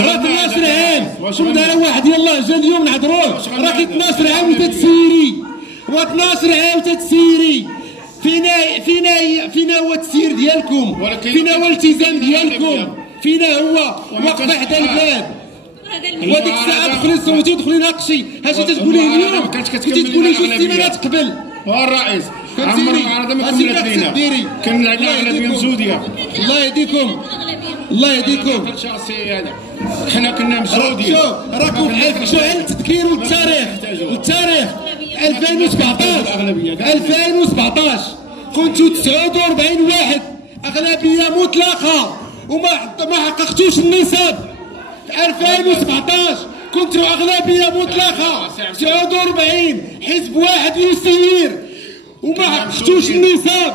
راك 12 عام شوف دار واحد يلاه جا اليوم نهضروه راك 12 عام وتتسيري و12 عام تتسيري. فينا هو التسيير ديالكم؟ فينا هو الالتزام ديالكم؟ فينا هو وقفه حدا الباب؟ وديك الساعه دخلي صوتي ودخلي ناقشي هاش تتقوليه اليوم كنتي تقولي جوج سيمانات قبل. هو الرئيس عمر المعارضه ما كملت لينا كان عندنا اغلبيه مسوديه. الله يهديكم الله يهديكم. شخصي هذا حنا كنا مسعودين. شوف راكم بحال شو على التذكير والتاريخ 2017 كنتوا 49 واحد اغلبيه مطلقه وما حققتوش النسب. في 2017 كنتوا اغلبيه مطلقه 49 حزب واحد يسير وما حققتوش النسب.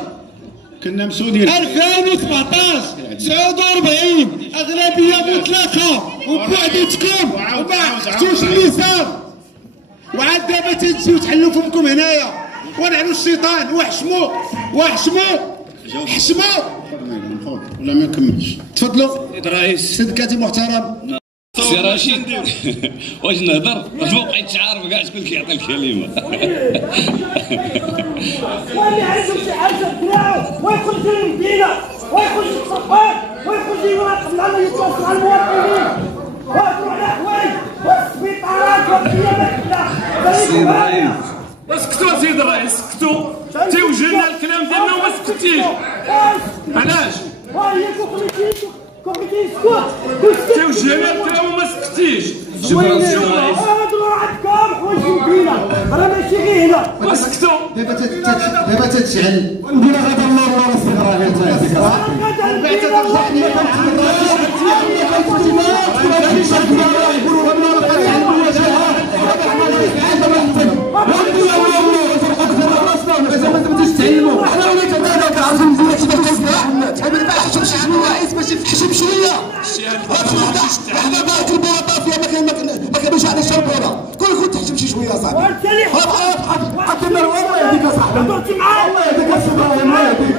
كنا مسودين 2017 49 اغلبيه مطلقه وبوحدتكم وما حققتوش النسب. وعاد دابا تنسيو تحلوا فمكم هنايا ونعنوا الشيطان وحشموا ولا ما نكملش. تفضلوا سيد الرئيس. سيد كاتب محترم. سي رشيد واش نهضر ما بقيتش عارف كاع شكون كيعطي الكلمه. واللي عندهم شي حاجه دراو ويخرج للمدينه ويخرج للصفات ويخرج يراقب على يتواصل مع المواطنين ويروح على حوايج والسبيطارات والقيادات. سيد الرئيس اسكتوا سيد الرئيس اسكتوا تيوجهنا الكلام ديالنا وما سكتيش. علاش؟ توجهنا الكلام وما سكتيش. شكرا سيد الرئيس. هادو عندكم حوايج المدينه راه ماشي غير هنا. اسكتوا دابا تتشعل ونقول غدا الله والله الصغرى ما كانوش على الشربوره كون تحشم شي شويه صاحبي. حتى الله يهديك اصاحبي الله يهديك اصاحبي الله يهديك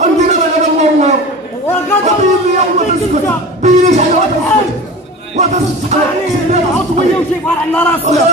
عندنا غدا الله وغدا يوم تسكت بيني شحال وتصدق عليه عضويه وشي فرع على راسنا.